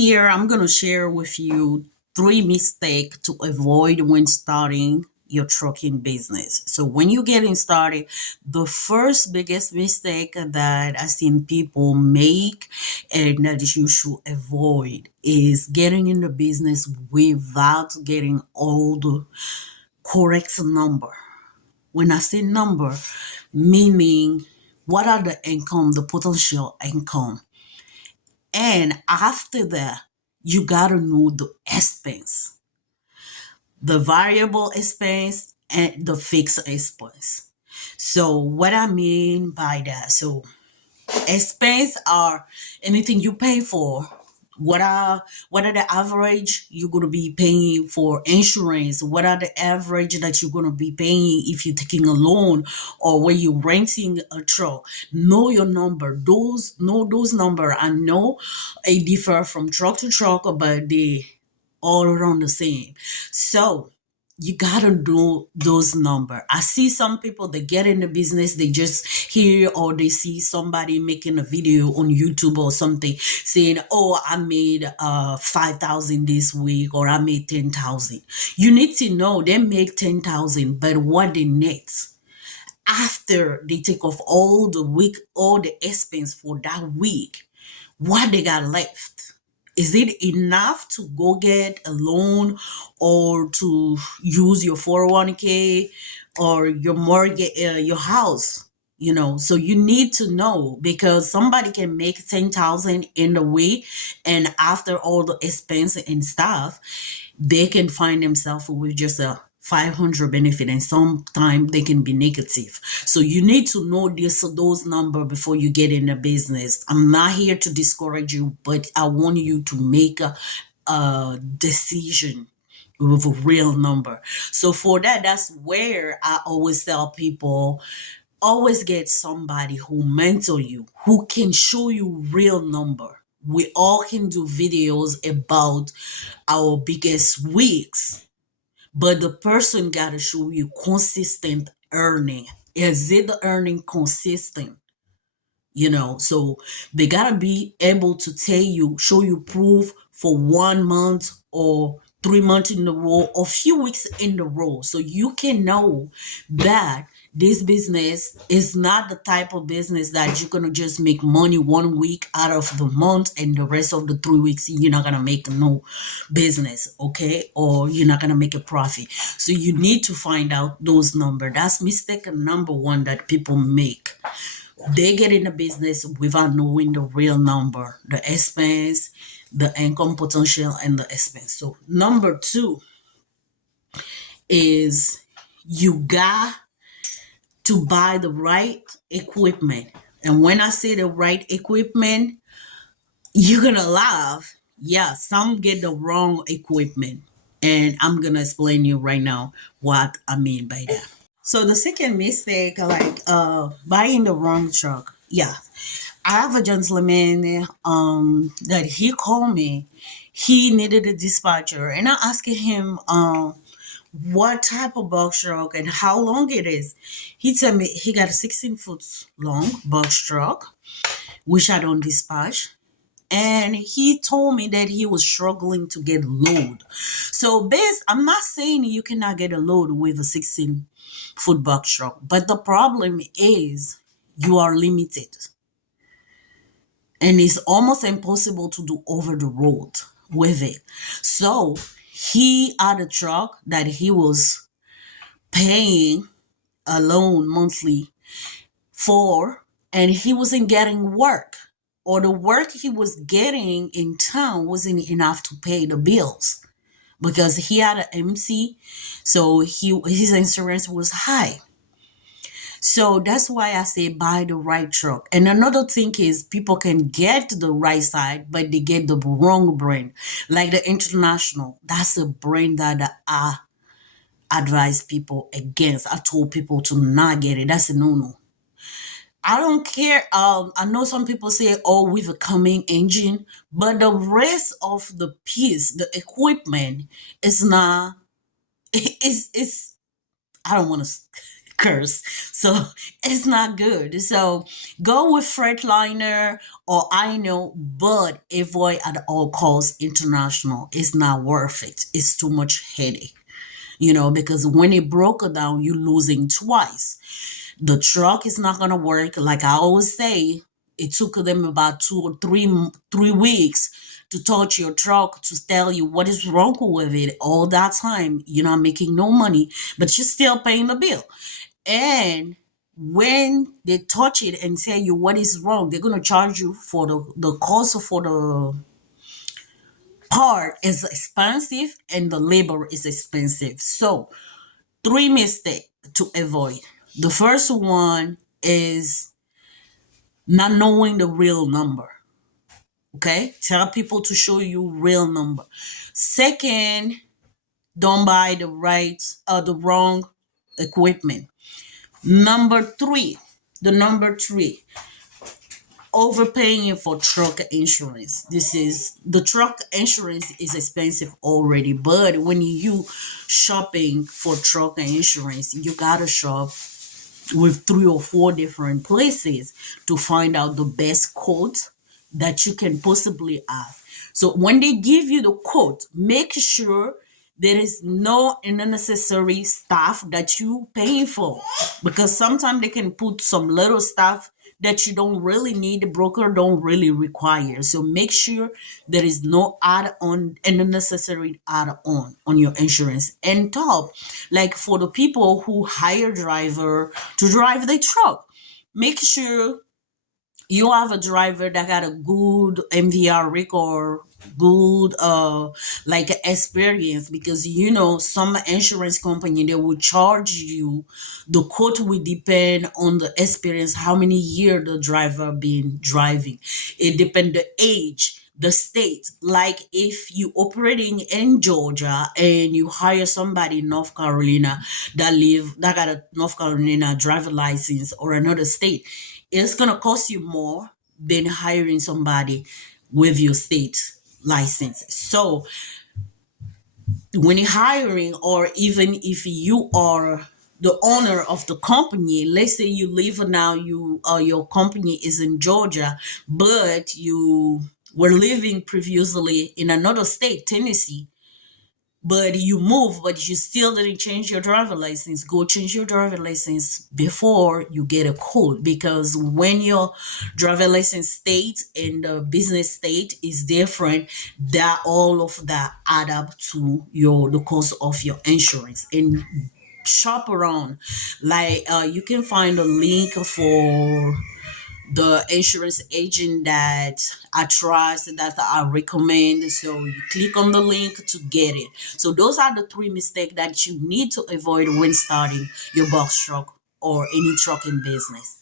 Here, I'm going to share with you three mistakes to avoid when starting your trucking business. So, when you're getting started, the first biggest mistake that I've seen people make and that you should avoid is getting in the business without getting all the correct number. When I say number, meaning what are the income, the potential income. And after that, you gotta know the expense, the variable expense and the fixed expense. So what I mean by that, so expense are anything you pay for. What are the average you're gonna be paying for insurance? What are the average that you're gonna be paying if you're taking a loan or when you're renting a truck? Know your number. Those number. I know they differ from truck to truck, but they all around the same. So you gotta know those number. I see some people that get in the business, they just hear or they see somebody making a video on YouTube or something saying, "Oh, I made 5,000 this week," or "I made 10,000." You need to know they make 10,000, but what they net after they take off all the expense for that week, what they got left. Is it enough to go get a loan or to use your 401k or your mortgage, your house? So you need to know because somebody can make 10,000 in the week, and after all the expense and stuff, they can find themselves with just a 500 benefit, and sometimes they can be negative. So you need to know those number before you get in the business. I'm not here to discourage you, but I want you to make a decision with a real number. So for that, that's where I always tell people, always get somebody who mentor you, who can show you real number. We all can do videos about our biggest weeks, but the person got to show you consistent earning. Is it the earning consistent? So they got to be able to tell you, show you proof for 1 month or 3 months in a row or few weeks in a row, so you can know that this business is not the type of business that you're gonna just make money 1 week out of the month and the rest of the 3 weeks you're not gonna make no business, okay? Or you're not gonna make a profit. So you need to find out those numbers. That's mistake number one that people make. They get in the business without knowing the real number, the expense, the income potential, and the expense. So number two is you got to buy the right equipment. And when I say the right equipment, you're gonna laugh. Yeah, some get the wrong equipment. And I'm gonna explain you right now what I mean by that. So the second mistake, like buying the wrong truck. Yeah. I have a gentleman that he called me. He needed a dispatcher, and I asked him what type of box truck and how long it is. He told me he got a 16-foot long box truck, which I don't dispatch. And he told me that he was struggling to get load. So I'm not saying you cannot get a load with a 16-foot box truck, but the problem is you are limited. And it's almost impossible to do over the road with it. So he had a truck that he was paying a loan monthly for, and he wasn't getting work, or the work he was getting in town wasn't enough to pay the bills because he had an MC, so his insurance was high. So that's why I say buy the right truck. And another thing is people can get the right side, but they get the wrong brand. Like the International, that's a brand that I advise people against. I told people to not get it. That's a no-no. I don't care. I know some people say, "Oh, with a coming engine," but the rest of the piece, the equipment, is not. It's. I don't want to curse. So it's not good. So go with Freightliner or I know, but avoid at all costs international. It's not worth it. It's too much headache, because when it broke down, you're losing twice. The truck is not gonna work. Like I always say, it took them about 2 or 3 weeks to touch your truck to tell you what is wrong with it. All that time, you're not making no money, but you're still paying the bill. And when they touch it and tell you what is wrong, they're gonna charge you for the cost for the part is expensive and the labor is expensive. So three mistakes to avoid. The first one is not knowing the real number. Okay, tell people to show you real number. Second, don't buy the wrong equipment. The number three, overpaying for truck insurance. The truck insurance is expensive already, but when you shopping for truck insurance, you gotta shop with 3 or 4 different places to find out the best quote that you can possibly have. So when they give you the quote, make sure there is no unnecessary stuff that you paying for, because sometimes they can put some little stuff that you don't really need, the broker don't really require. So make sure there is no add-on and unnecessary add-on on your insurance. And top, like for the people who hire driver to drive the truck, make sure you have a driver that got a good MVR record, good like experience, because some insurance company, they will charge you, the quote will depend on the experience, how many years the driver been driving. It depend the age, the state. Like if you operating in Georgia and you hire somebody in North Carolina that got a North Carolina driver license or another state, it's gonna cost you more than hiring somebody with your state license. So when you're hiring, or even if you are the owner of the company, let's say you live now, your company is in Georgia, but you were living previously in another state, Tennessee, but you move, but you still didn't change your driver license. Go change your driver license before you get a code, because when your driver license state and the business state is different, that all of that add up to the cost of your insurance. And shop around, like you can find a link for the insurance agent that I trust, that I recommend. So you click on the link to get it. So those are the 3 mistakes that you need to avoid when starting your box truck or any trucking business.